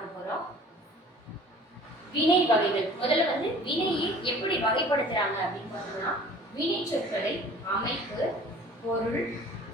பார்க்க போறோம். வினை வகைகள். முதல்ல வினையை எப்படி வகைப்படுத்துறாங்க அப்படின்னு பார்த்தோம்னா, வினை சொற்களை அமைப்பு, பொருள்,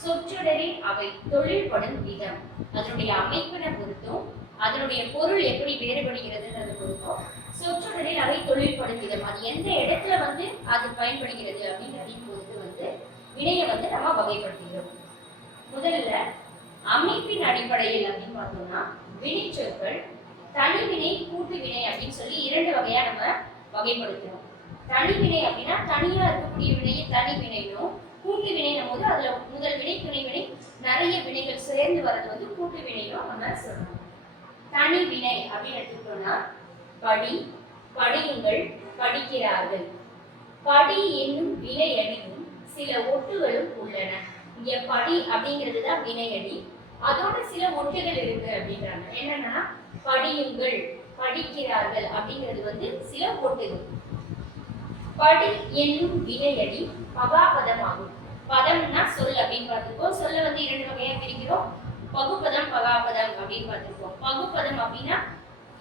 சொற்றொடரின் அவை, தொழில்படும் விதம், அதனுடைய அமைப்பினை பொறுத்தும் அதனுடைய பொருள் எப்படி வேறுபடுகிறதுன்றது பொறுத்தும் சொற்றொடரில் அவை தொழில்படும் விதம், அது எந்த இடத்துல அது பயன்படுகிறது அப்படின்றதையும் பொறுத்து வினையை நம்ம வகைப்படுத்துகிறோம். முதல்ல அமைப்பின் அடிப்படையில் அப்படின்னு பார்த்தோம்னா, வினை சொற்கள் தனிவினை, கூட்டு வினை அப்படின்னு சொல்லி இரண்டு வகையா நம்ம வகைப்படுத்துறோம். தனிவினை அப்படின்னா தனியா இருக்கக்கூடிய வினையை தனி வினைனும், கூட்டு வினைனும் போது அதுல முதல் வினை துணை வினை நிறைய வினைகள் சேர்ந்து வர்றது கூட்டு வினையும் நம்ம சொல்றோம். தனி வினை அப்படின்னு எடுத்துக்கிட்டோம்னா, படி, படியுங்கள், படிக்கிறார்கள். படி என்னும் வினையடியும் சில ஒட்டுகளும் உள்ளன. இங்க படி அப்படிங்கிறது தான் வினையடி, அதோட சில ஒட்டுகள் இருக்கு அப்படின்றாங்க. என்னன்னா, படியுங்கள், படிக்கிறார்கள் அப்படிங்கிறது சில ஒட்டுகள். படி என்னும் வினையடி பகாபதம் ஆகும். பதம்னா சொல் அப்படின்னு பார்த்துருக்கோம். சொல்ல இரண்டு வகையா பிரிக்கிறோம். பகுபதம், பகாபதம் அப்படின்னு பார்த்துருக்கோம். பகுபதம் அப்படின்னா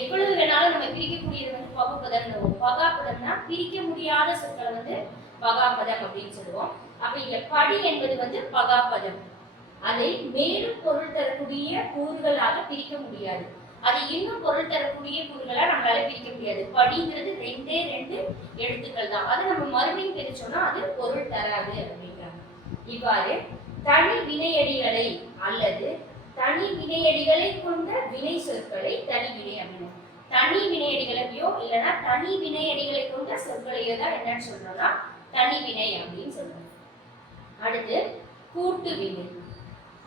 எவ்வளவு வேணாலும் நம்ம பிரிக்கக்கூடியது பகுபதம். பகாபதம்னா பிரிக்க முடியாத சொற்களை பகாபதம் அப்படின்னு சொல்லுவோம். அப்ப இங்க படி என்பது பகாபதம். அதை மேலும் பொருள் தரக்கூடிய கூறுகளாக பிரிக்க முடியாது. அது இன்னும் பொருள் தரக்கூடிய கூறுகளா நம்மளால பிரிக்க முடியாது. படிங்கிறது ரெண்டே ரெண்டு எழுத்துக்கள் தான். அதை நம்ம மறுபடியும் பிரிச்சோம்னா அது பொருள் தராது அப்படிங்கிறாங்க. இவ்வாறு தனி வினையடிகளை அல்லது தனி வினையடிகளை கொண்ட வினை சொற்களை தனி வினை அப்படின்னு. தனி வினையடிகளையோ இல்லைன்னா தனி வினையடிகளை கொண்ட சொற்களையோ தான் என்னன்னு சொல்றோம்னா தனி வினை அப்படின்னு சொல்றோம். அடுத்து கூட்டு வினை.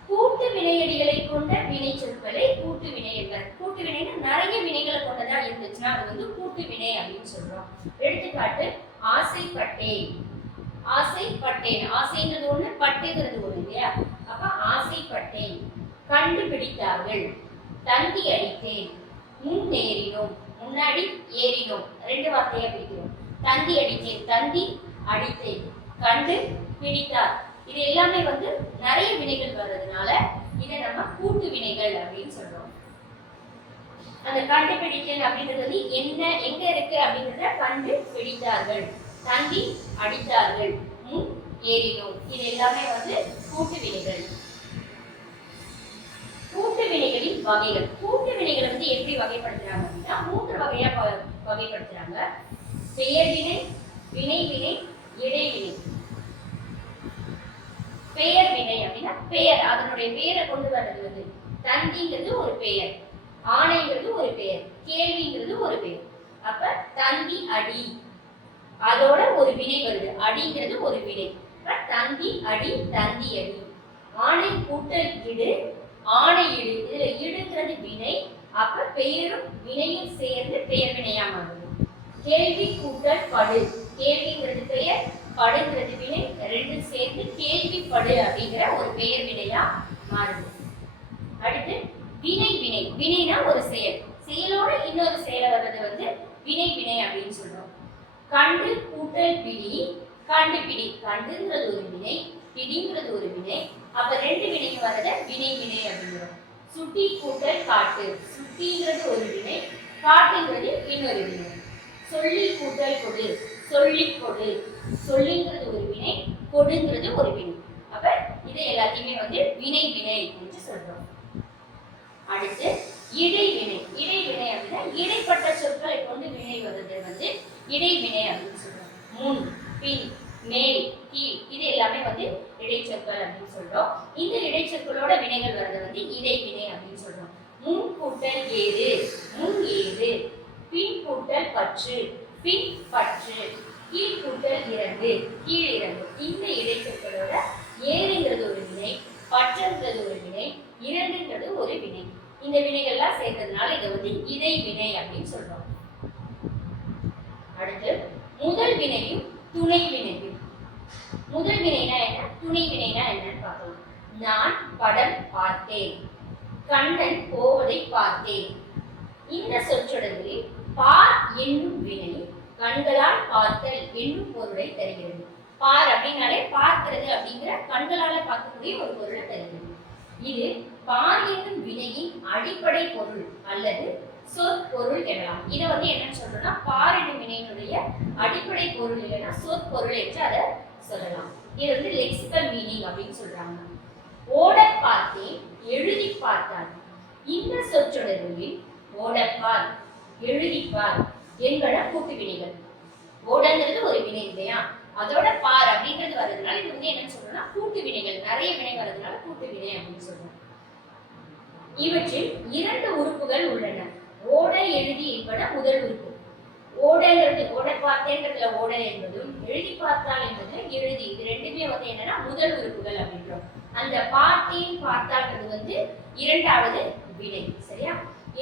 கூட்டு வினையடிகளை கொண்ட வினை சொற்களை கூட்டு வினை என்பர். கூட்டு வினைன்னு நிறைய வினைகளை கொண்டதா இருந்துச்சுன்னா அது கூட்டு வினை அப்படின்னு சொல்றோம். எடுத்துக்காட்டு, ஆசைப்பட்டேன். ஆசைப்பட்டேன், ஆசைங்கிறது ஒண்ணு, பட்டுங்கிறது ஒண்ணு இல்லையா? அப்ப ஆசைப்பட்டேன். கண்டுபிடித்தார்கள். தந்தி அடித்தேன். முன்னேறினோம், முன்னாடி ஏறினோம், ரெண்டு வார்த்தையா பிடிக்கிறோம். தந்தி அடித்தேன், தந்தி அடித்தேன். கண்டு பிடித்தார், இது எல்லாமே நிறைய வினைகள் வர்றதுனால இதை நம்ம கூட்டு வினைகள் அப்படின்னு சொல்றோம். அந்த கண்டுபிடித்தல் அப்படின்றது என்ன, எங்க இருக்கு அப்படின்றத கண்டு பிடித்தார்கள், தந்தி அடித்தார்கள், முன் ஏறினோம், இது எல்லாமே கூட்டு வினைகள். கூட்டு வினைகளின் வகைகள். கூட்டு வினைகளை எப்படி வகைப்படுத்துறாங்க அப்படின்னா மூன்று வகையா வகைப்படுத்துறாங்க. பெயர் வினை, வினை வினை, இடைவினை. பெயர் வினை அப்படின்னா பெயர், அதனுடைய பெயரை கொண்டு வர்றது தந்திங்கிறது ஒரு பெயர், ஆணைங்கிறது ஒரு பெயர், கேள்விங்கிறது ஒரு பெயர். அப்ப தந்தி அடி, அதோட ஒரு வினை வருது, அடிங்கிறது ஒரு வினை. தந்தி அடி, தந்தி அடி. ஆணை கூட்டல் இடு, ஆணை இடு, இதுல இடுங்கிறது வினை. அப்ப பெயரும் வினையும் சேர்ந்து பெயர் வினையா மாறுது. கேள்வி கூட்டல் படு, கேள்விங்கிறது பெயர், படுங்கிறது வினை, ரெண்டும் சேர்ந்து கேள்வி படு அப்படிங்கிற ஒரு பெயர் வினையா மாறுது. அடுத்து வினை வினை. வினைனா ஒரு செயல், செயலோட இன்னொரு செயலை வர்றது வினை வினை அப்படின்னு சொல்றோம். கண்டு கூட்டல் பிடி, கண்டுபிடி, கண்டுங்கிறது ஒரு வினை, பிடிங்கிறது ஒரு வினை. அப்ப ரெண்டு வினைக்கு வர்றத வினை வினை அப்படிங்கிறோம். சுட்டி கூட்டல் காட்டு, சுட்டிங்கிறது ஒரு வினை, காட்டுங்கிறது இன்னொரு வினை. சொல்லி கூட்டல் கொடு, சொல்லி கொடு, சொல்லிங்கிறது ஒரு வினை, கொடுங்கிறது ஒரு வினை. அப்ப இதை எல்லாத்தையுமே வினை வினை என்று சொல்றோம். அடுத்து இடைவினை. இடைவினை அப்படின்னா இடைப்பட்ட சொற்களை கொண்டு வினை வருது இடைவினை அப்படின்னு சொல்றோம். முன், பின், மேல், கீழ், இது எல்லாமே இடைச்சொற்கள் அப்படின்னு சொல்றோம். இந்த இடைச்சொற்களோட வினைகள் வர்றது இடைவினை அப்படின்னு சொல்றோம். முன் கூட்டல் ஏறு, முன் ஏறு. பின் கூட்டல் பற்று, பின் பற்று. கீழ் கூட்டல் இறங்கு, கீழ் இறங்கு. இந்த இடைச்சொற்களோட ஏறுங்கிறது ஒரு வினை, பற்றுங்கிறது ஒரு வினை, இறங்குங்கிறது ஒரு வினை. இந்த வினைகள்லாம் சேர்ந்ததுனால இதை இடை வினை அப்படின்னு சொல்றோம். அடுத்து முதல் வினையும் துணை வினையும். முதல் வினைனா என்ன, துணை வினைனா என்னன்னு பார்க்கலாம். நான் படம் பார்த்தேன், கண்ணன் போவதை பார்த்தேன். இந்த சொற்றொடரில் பார் என்னும் வினை கண்களால் பார்த்தல் என்னும் பொருளை தருகிறது. பார் அப்படின்னாலே பார்க்கிறது அப்படிங்கிற கண்களால பார்க்கக்கூடிய ஒரு பொருளை தருகிறது. இது பார் என்னும் வினையின் அடிப்படை பொருள் அல்லது சொற்பொருள் எனலாம். இதை வந்து என்னன்னு சொல்றோம்னா பார் என்னும் வினையினுடைய அடிப்படை பொருள் இல்லைன்னா சொற்பொருள் என்று அதை சொல்லலாம். இது வந்து லெக்சிக்கல் மீனிங் அப்படின்னு சொல்றாங்க. ஓட பார்த்தேன், எழுதி பார்த்தால். இந்த சொற்றொடர்களில் ஓடப்பார், எழுதிப்பார் என்பன கூட்டு வினைகள். ஓடங்கிறது ஒரு வினை இல்லையா, அதோட பார் அப்படின்றது வர்றதுனால இது வந்து என்ன சொல்றோம்னா கூட்டு வினைகள். நிறைய வினை வர்றதுனால கூட்டு வினை அப்படின்னு சொல்றோம். இவற்றில் 2 உறுப்புகள் உள்ளன. ஓட, எழுதி என்பன முதல் உறுப்பு. ஓடங்கிறது ஓட பார்த்தேன்றதுல ஓட என்பதும், எழுதி பார்த்தால் என்பது எழுதி, இது ரெண்டுமே வந்து என்னன்னா முதல் உறுப்புகள் அப்படின்றோம். அந்த பார்த்தேன் பார்த்தால்ன்றது வந்து 2வது வினை. சரியா?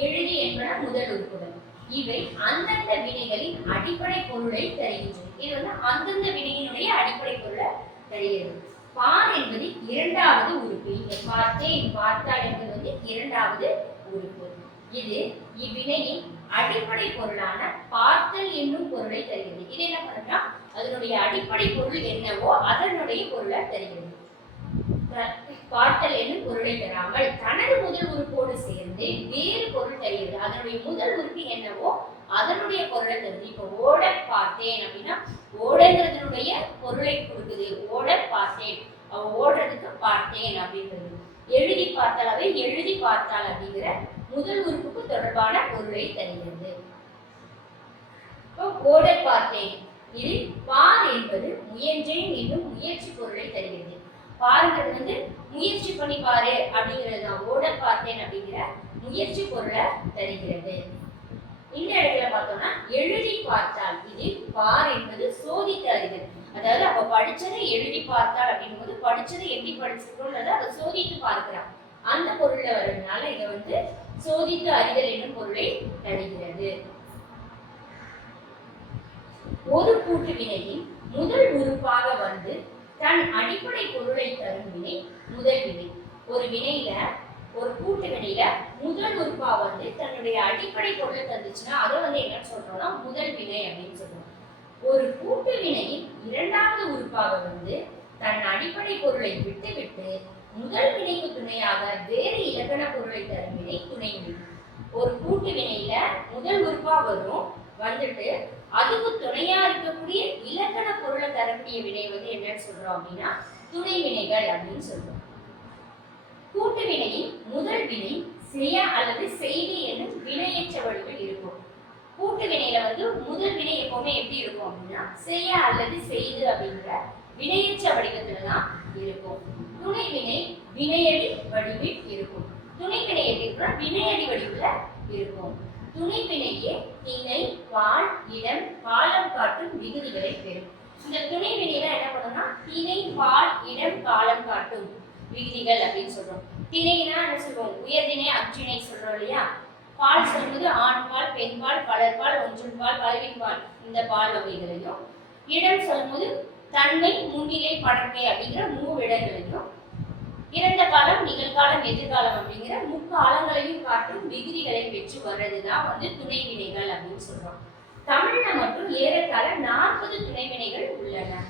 எழுதி என்பன முதல் உறுப்புகள். இவை அந்தந்த வினைகளின் அடிப்படை பொருளை தருகின்றன. இது வந்து அந்தந்த வினையினுடைய அடிப்படை பொருளை தருகிறது. பார் என்பது 2வது உறுப்பு. இங்க பார்த்தேன் பார்த்தால் என்பது வந்து 2வது உறுப்பு. இது இவ்வினையின் அடிப்படை பொருளான பார்த்தல் என்னும் பொருளை தருகிறது. இது என்ன பண்ணுறா, அதனுடைய அடிப்படை பொருள் என்னவோ அதனுடைய பொருளை தருகிறது. பார்த்தல் என்னும் பொருளை தராமல் தனது முதல் உறுப்போடு சேர்ந்து வேறு பொருள் தருகிறது. அதனுடைய முதல் உறுப்பு என்னவோ அதனுடைய பொருளை தருது. இப்போ ஓட பார்த்தேன் அப்படின்னா ஓடங்கிறதுடைய பொருளை கொடுக்குது. ஓட பார்த்தேன், ஓடுறதுக்கு பார்த்தேன் அப்படின்றது. எழுதி பார்த்தால், அவை எழுதி பார்த்தால் அப்படிங்கிற முதல் உறுப்புக்கு தொடர்பான பொருளை தருகிறது. ஓட பார்த்தேன், இது பார் என்பது முயன்றேன் என்னும் முயற்சி பொருளை தருகிறது. பாருங்கிறது வந்து முயற்சி பண்ணி பாரு அப்படிங்கிறது தான். ஓட பார்த்தேன் அப்படிங்கிற முயற்சி பொருளை தருகிறது. இந்த இடத்துல பார்த்தோம்னா எழுதி பார்த்தால், இது பார் என்பது சோதித்து அறிதல். அதாவது அவ படிச்சதை எழுதி பார்த்தால் அப்படிங்கும்போது படிச்சதை எப்படி படிச்சிருக்கோன்றதை அதை சோதித்து பார்க்கிறான். அந்த பொருள்ல வர்றதுனால இதை வந்து சோதித்து அறிதல் என்னும் பொருளை தருகிறது. ஒரு கூட்டு வினையின் முதல் உறுப்பாக வந்து தன் அடிப்படை பொருளை தரும் வினை முதல் வினை. ஒரு வினையில, ஒரு கூட்டு வினையில முதல் உறுப்பா வந்து தன்னுடைய அடிப்படை பொருளை தந்துச்சுன்னா அதை வந்து என்ன சொல்றோம்னா முதல் வினை அப்படின்னு சொல்றோம். ஒரு கூட்டு வினையின் 2வது உறுப்பாக வந்து தன் அடிப்படை பொருளை விட்டுவிட்டு முதல் வினைக்கு துணையாக வேறு இலக்கண பொருளை தரும் வினை துணை வினை. ஒரு கூட்டு வினையில முதல் உறுப்பா வரும், வந்துட்டு அதுக்கு துணையா இருக்கக்கூடிய இலக்கண பொருளை தரக்கூடிய வினை வந்து என்னன்னு சொல்றோம் அப்படின்னா துணை வினைகள் அப்படின்னு சொல்றோம். கூட்டு வினையின் முதல் வினை செய்ய அல்லது செய்தி என்னும் வினையற்ற வடிவில் இருக்கும். கூட்டு வினையில வந்து முதல் வினை எப்பவுமே எப்படி இருக்கும் அப்படின்னா செய்ய அல்லது செய்து அப்படிங்கிற வினையற்ற வடிவத்துலதான் இருக்கும். துணை வினை வினையடி வடிவில் இருக்கும். துணை வினை எப்படி இருக்குன்னா வினையடி வடிவுல இருக்கும். துணை வினையே திணை, பால், இடம், காலம் காட்டும் விகுதிகளை பெறும். இந்த துணை வினையில என்ன பண்ணணும்னா திணை, பால், இடம், காலம் காட்டும் விகுதிகள் அப்படின்னு சொல்றோம். திணைனா என்ன சொல்றோம், உயர்திணை அச்சிணை சொல்றோம் இல்லையா. பால் சொல்வது ஆண் பால், பெண் பால், பலர்பால், ஒன்றின் பால், பலவின் பால், இந்த பால் வகைகளையும். இடம் சொல்லும்போது தன்மை, முன்னிலை, படர்க்கை அப்படிங்கிற மூவிடங்களையும். இறந்த காலம், நிகழ்காலம், எதிர்காலம் அப்படிங்கிற முக்காலங்களையும் காட்டும் விகுதிகளை பெற்று வர்றதுதான் வந்து துணை வினைகள் அப்படின்னு சொல்றோம். தமிழ்ல மட்டும் ஏறத்தாழ 40 துணை வினைகள் உள்ளன.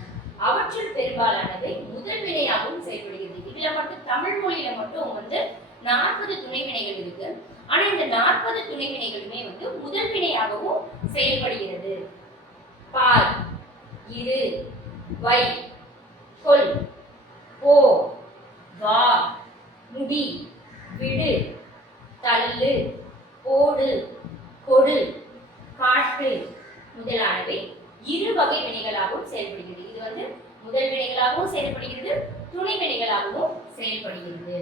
அவற்றுள் பெரும்பாலானவை முதல் வினையாகவும் செயல்படுகிறது. இதுல மட்டும் தமிழ் மொழியில மட்டும் வந்து 40 துணை வினைகள் இருக்கு. ஆனா இந்த 40 துணை வினைகளுமே வந்து முதல் வினையாகவும் செயல்படுகிறது. பார், இரு, வை, கொல், போ, வா, முடி, விடு, தள்ளு, போடு, கொடு, காட்டு முதலானவை இரு வகை வினைகளாகவும் செயல்படுகிறது. இது வந்து முதல் வினைகளாகவும் செயல்படுகிறது, துணை வினைகளாகவும் செயல்படுகிறது.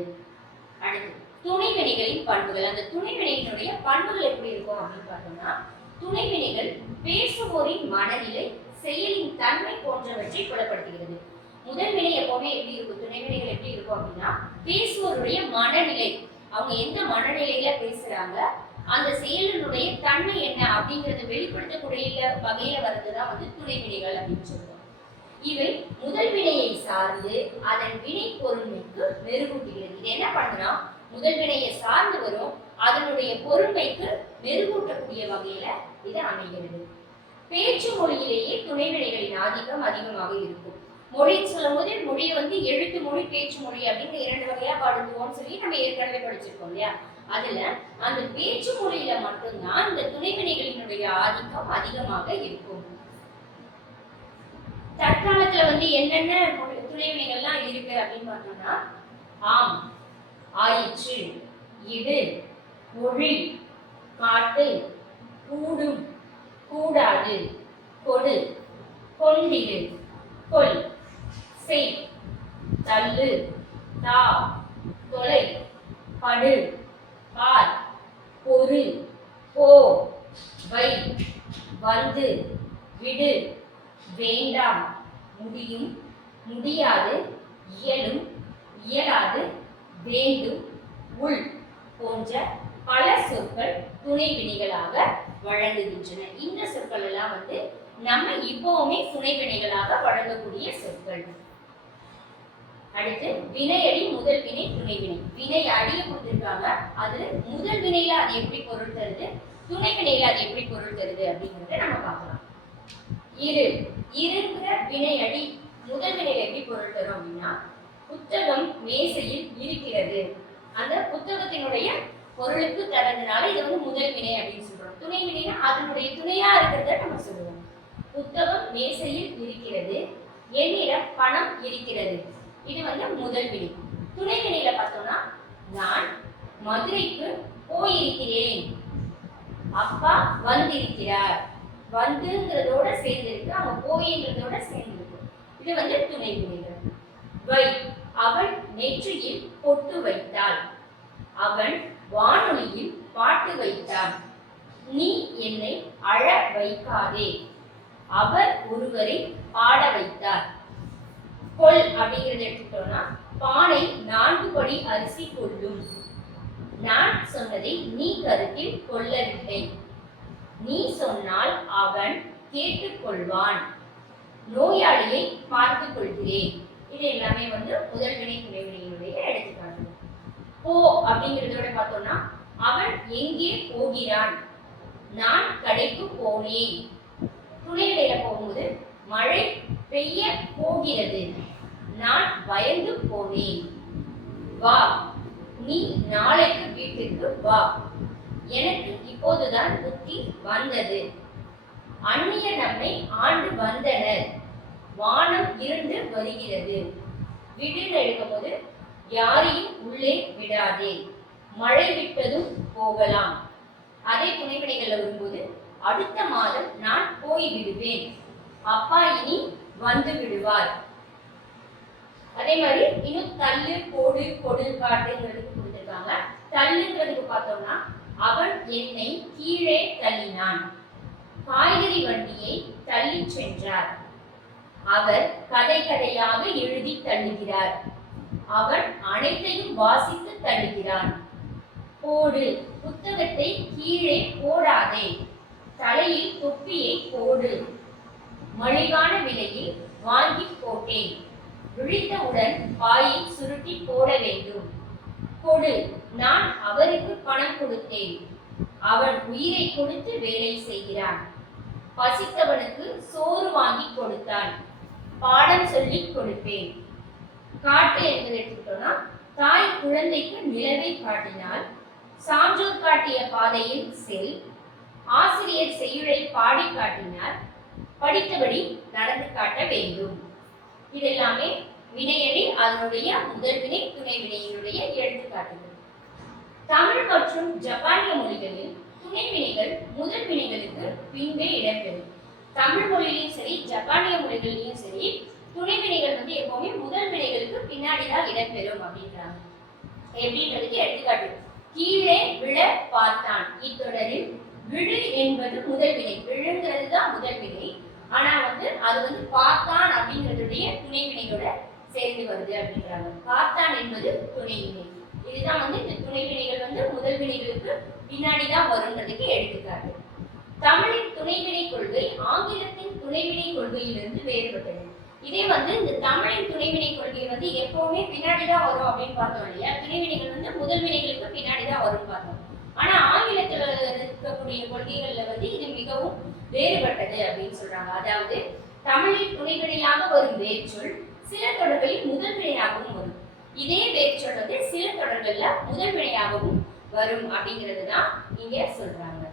அடுத்து துணை வினைகளின் பண்புகள். அந்த துணை வினையினுடைய பண்புகள் எப்படி இருக்கும் அப்படின்னு பார்த்தோம்னா துணை வினைகள் பேசுவோரின் மனநிலை, செயலின் தன்மை போன்றவற்றை புலப்படுத்துகிறது. முதல் வினை எப்பவுமே எப்படி இருக்கும், துணை வினைகள் எப்படி இருக்கும் அப்படின்னா பேசுவோருடைய மனநிலை, அவங்க எந்த மனநிலையில பேசுறாங்க, அந்த செயலினுடைய தன்மை என்ன அப்படிங்கறத வெளிப்படுத்தக்கூடிய வகையில வர்றதுதான் வந்து துணை வினைகள் அப்படின்னு சொல்றோம். இவை முதல் வினையை சார்ந்து அதன் வினை பொருண்மைக்கு மெருகூட்டுகிறது. இது என்ன பண்ணுனா முதல் வினையை சார்ந்து வரும், அதனுடைய பொருண்மைக்கு மெருகூட்டக்கூடிய வகையில இது அமைகிறது. பேச்சு மொழியிலேயே துணை வினைகளின் ஆதிக்கம் அதிகமாக இருக்கும். மொழின்னு சொல்லும் போது மொழியை வந்து எழுத்து மொழி பேச்சு மொழி அப்படின்னு 2 வகையா படுத்துவோம்னு சொல்லி நம்ம ஏற்கனவே படிச்சிருக்கோம் இல்லையா. அதுல அந்த பேச்சு மொழியில மட்டும்தான் இந்த துணைவினைகளினுடைய ஆதிக்கம் அதிகமாக இருக்கும். தற்காலத்துல வந்து என்னென்ன துணைவினைகள்லாம் இருக்கு அப்படின்னு பார்த்தோம்னா ஆம், ஆயிற்று, இடு, ஒழி, காட்டு, கூடும், கூடாது, கொடு, கொண்டிடு, கொல், செய், தள்ளு, தா, தொலை, படு, பார், பொறு, போ, வை, வந்து, விடு, வேண்டாம், முடியும், முடியாது, இயலும், இயலாது, வேண்டும், உள் போன்ற பல சொற்கள் துணை வினைகளாக வழங்குகின்றன. இந்த சொற்கள் எல்லாம் வந்து நம்ம இப்பவுமே துணை வினைகளாக வழங்கக்கூடிய சொற்கள். அடுத்து வினையடி, முதல் வினை, துணை வினை. வினை அடியை கொடுத்திருக்காங்க. அது முதல் வினையில அது எப்படி பொருள் தருது, துணை வினையில அது எப்படி பொருள் தருது அப்படிங்கறத நம்ம பார்க்கலாம். இரு, இருங்கிற வினை அடி முதல் வினையில எப்படி பொருள் தரும் அப்படின்னா புத்தகம் மேசையில் இருக்கிறது. அந்த புத்தகத்தினுடைய பொருளுக்கு தரதுனால இது வந்து முதல் வினை அப்படின்னு சொல்றோம். துணை வினைனா அதனுடைய துணையா இருக்கிறத நம்ம சொல்லுவோம். புத்தகம் மேசையில் இருக்கிறது, என்னிடம் பணம் இருக்கிறது. இது வந்து முதல் வினை. துணை வினையில பார்த்தோம்னா நான் மதுரைக்கு போயிருக்கிறேன், அப்பா வந்திருக்கிறார். வந்துங்கிறதோட சேர்ந்து இருக்கு, அவங்க போயின்றதோட சேர்ந்து இருக்கு. இது வந்து துணை வினைகள். வை, அவள் நெற்றியில் பொட்டு வைத்தாள், அவன் வானொலியில் பாட்டு வைத்தான், நீ என்னை அழ வைக்காதே, அவர் ஒருவரை பாட வைத்தார். கொல் அப்படிங்கறத எடுத்துட்டோம்னா பானை 4 படி அரிசி கொள்ளும், நான் சொன்னதை நீ கருத்தில் கொள்ளவில்லை, நீ சொன்னால் அவன் கேட்டுக்கொள்வான், நோயாளியை பார்த்துக் கொள்கிறேன். இது எல்லாமே வந்து முதல் வினை துணை வினையினுடைய எடுத்துக்காட்டு. போ அப்படிங்கிறதோட பார்த்தோம்னா அவன் எங்கே போகிறான், நான் கடைக்கு போனேன். துணை வினையில போகும்போது மழை பெய்ய போகிறது, நான் பயந்து போனேன். வா, நீ நாளைக்கு வீட்டுக்கு வா, எனக்கு இப்போதுதான் புத்தி வந்தது. அந்நியர் நம்மை ஆண்டு வந்தனர், வானம் இருந்து வருகிறது. விடுன்னு எடுக்கும் போது யாரையும் உள்ளே விடாதே, மழை விட்டதும் போகலாம். அதே துணைவினைகள்ல வரும்போது அடுத்த மாதம் நான் போய் விடுவேன், அப்பா இனி வந்து விடுவார். அதே மாதிரி இன்னும் தள்ளு, போடு, கொடு, காட்டுங்கிறதுக்கு கொடுத்திருக்காங்க. தள்ளுங்கிறதுக்கு பார்த்தோம்னா அவன் என்னை கீழே தள்ளினான், காய்கறி வண்டியை தள்ளி சென்றார், அவர் கதை கதையாக எழுதி தள்ளுகிறார், அவன் அனைத்தையும் வாசித்து தள்ளுகிறான். போடு, புத்தகத்தை கீழே போடாதே, தலையில் தொப்பியை போடு, மலிவான விலையில் வாங்கி போட்டேன், விழித்தவுடன் பாயை சுருட்டி போட வேண்டும். கொடு, நான் அவருக்கு பணம் கொடுத்தேன், அவன் உயிரை கொடுத்து வேலை செய்கிறான், பசித்தவனுக்கு சோறு வாங்கி கொடுத்தான், பாடம் சொல்லி கொடுப்பேன். காட்டு என்று எடுத்துக்கிட்டோம்னா தாய் குழந்தைக்கு நிலவை காட்டினால் சான்றோர் காட்டிய பாதையில் செல், ஆசிரியர் செய்யுளை பாடி காட்டினார், படித்தபடி நடந்து காட்ட வேண்டும். இதெல்லாமே வினையடி, அதனுடைய முதல் வினை துணை வினையினுடைய எடுத்துக்காட்டுகள். தமிழ் மற்றும் ஜப்பானிய மொழிகளில் துணை வினைகள் முதல் வினைகளுக்கு பின்பே இடம்பெறும். தமிழ் மொழியிலையும் சரி ஜப்பானிய மொழிகளிலையும் சரி துணை வினைகள் வந்து எப்பவுமே முதல் வினைகளுக்கு பின்னாடிதான் இடம்பெறும் அப்படின்றாங்க. எப்படின்றதுக்கு எடுத்துக்காட்டு, கீழே விழ பார்த்தான். இத்தொடரில் விழு என்பது முதல் வினை, விழுங்கிறது தான் முதல் வினை. ஆனா வந்து அது வந்து பார்த்தான் அப்படிங்கிறதுடைய துணை வினையோட சேர்ந்து வருது அப்படின்றாங்க. பார்த்தான் என்பது துணை வினை. இதுதான் வந்து இந்த துணை வினைகள் வந்து முதல் வினைகளுக்கு பின்னாடிதான் வரும்ன்றதுக்கு எடுத்துக்காட்டு. தமிழின் துணைவினை கொள்கை ஆங்கிலத்தின் துணைவினை கொள்கையிலிருந்து வேறுபட்டது. இதே வந்து இந்த தமிழின் துணைவினை கொள்கை வந்து எப்பவுமே பின்னாடிதான் வரும் அப்படின்னு பார்த்தோம் இல்லையா. துணைவினைகள் வந்து முதல் வினைகளுக்கு பின்னாடிதான் வரும் பார்த்தோம். ஆனா ஆங்கிலத்துல இருக்கக்கூடிய கொள்கைகள்ல வந்து இது மிகவும் வேறுபட்டது அப்படின்னு சொல்றாங்க. அதாவது தமிழில் துணைவினையாக வரும் வேர்ச்சொல் சில தொடர்களில் முதல் வினையாகவும் வரும். இதே வேர்ச்சொல் வந்து சில தொடர்கள்ல முதல் வினையாகவும் வரும் அப்படிங்கிறது தான் இங்க சொல்றாங்க.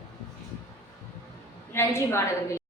நன்றி மாணவர்கள்.